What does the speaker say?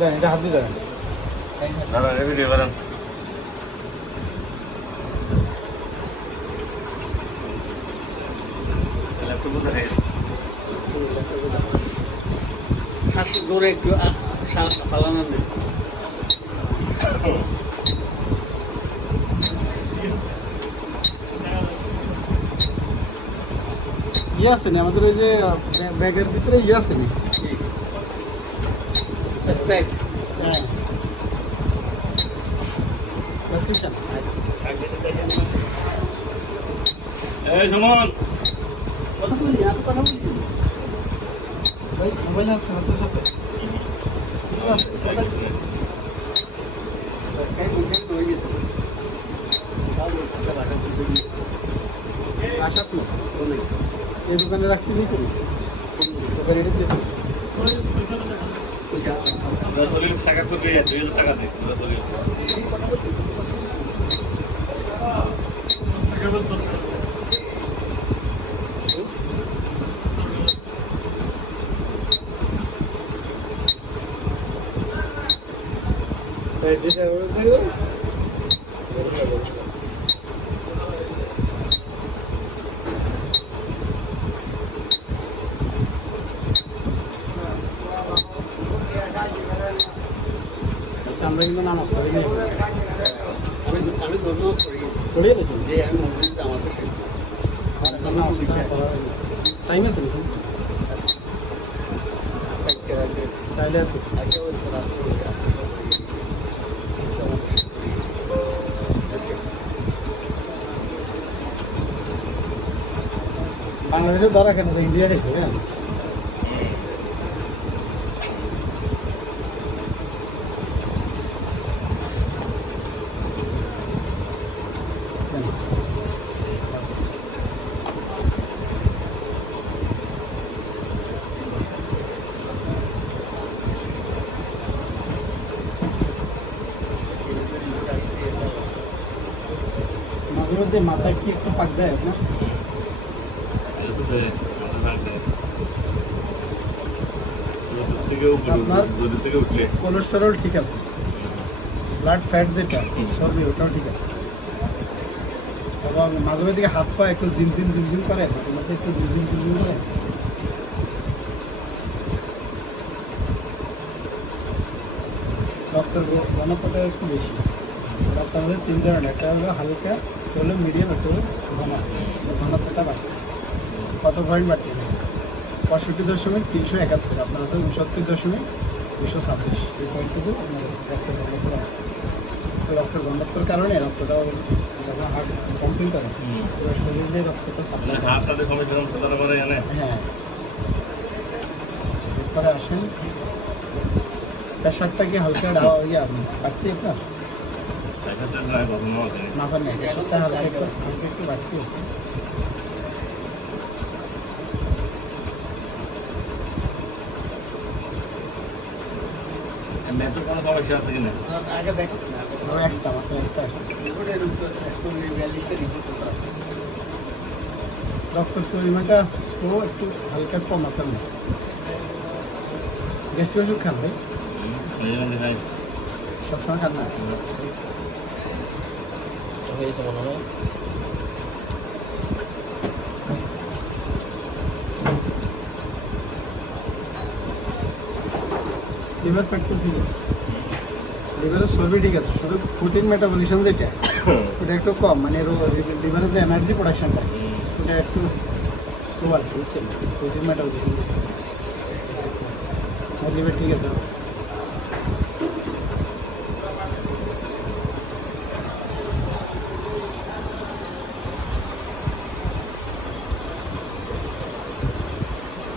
দেন এটা হাত দিয়ে দেন দাদা ভিডিও করেন শ্বাস জোরে একটু শ্বাস ফালানো ইয়ে আছে নি আমাদের ওই যে ব্যাগের ভিতরে ইয়ে আছে নি রেসপেক্ট হ্যাঁ প্রেসক্রিপশন এই সুমন কথা বলি আমি কথা বলি ভাই মোবাইল আছে আছে সাথে কিছু আছে রেসপেক্ট বুঝে তো হয়ে গেছে তাও বলতে বাটা বলি আশা তো বলি এই দোকানে রাখছি নি করি দোকানে এটা দিয়েছি দশ টাকা করে দুই হাজার টাকা দে আচ্ছা আমরা কিন্তু নামাজ পড়ি নাই। আমি ধন্য করি পড়িয়ে দিয়েছি যে আমি মন্দিরটা আমার কাছে টাইম আছে না তাহলে। বাংলাদেশে ধরা কেন ইন্ডিয়া গেছে হ্যাঁ মাঝে মধ্যে মাথায় কি একটু পাক দেয় না? আপনার- কোলেস্টেরল ঠিক আছে। ব্লাড ফ্যাট যেটা চর্বি ওটাও ঠিক আছে। এবং মাঝে মাঝে হাত পা একটু ঝিমঝিম ঝিমঝিম করে মাঝে মধ্যে একটু ঝিমঝিম ঝিমঝিম করে। রক্তের ঘনত্বটা একটু বেশি। রক্ত আমাদের তিন ধরনের, একটা হলো হালকা হলো মিডিয়াম একটা ঘন ঘনত্বটা বাড়ছে কত পয়েন্ট বাড়ছে পঁয়ষট্টি দশমিক তিনশো একাত্তর আপনার আছে উনসত্তর দশমিক দুশো ছাব্বিশ। এই পয়েন্টটুকু আপনার রক্তের ঘনত্ব রক্তের ঘনত্বর কারণে রক্তটাও যখন হার্ট পুরো শরীরে রক্তটা সাপ্লাই মানে তারা মানে জানে। হ্যাঁ। এরপরে আসেন। প্রেশারটা কি হালকা ডাওয়া ইয়া বাড়তি আপনার না নেই হালকা একটু হালকা একটু বাড়তি আছে ম্যাথের কোনো সমস্যা আছে কিনা আগে দেখো না ধরো একটা মাত্র একটা আসছে রিপোর্টের উপর একশো বিয়াল্লিশটা রিপোর্ট করা রক্তের পরিমাণটা স্লো একটু হালকা কম আছে না? গ্যাস্ট্রিক ওষুধ খান ভাই এই জন্য দেখাই সবসময় খান না হয়েছে মনে হয় লিভার ফ্যাক্টর ঠিক আছে লিভারের চর্বি ঠিক আছে শুধু প্রোটিন মেটাবলিশন যেটা ওটা একটু কম মানে লিভারের যে এনার্জি প্রোডাকশনটা ওটা একটু স্লো আর কি বুঝছেন প্রোটিন মেটাবলিশন লিভার ঠিক আছে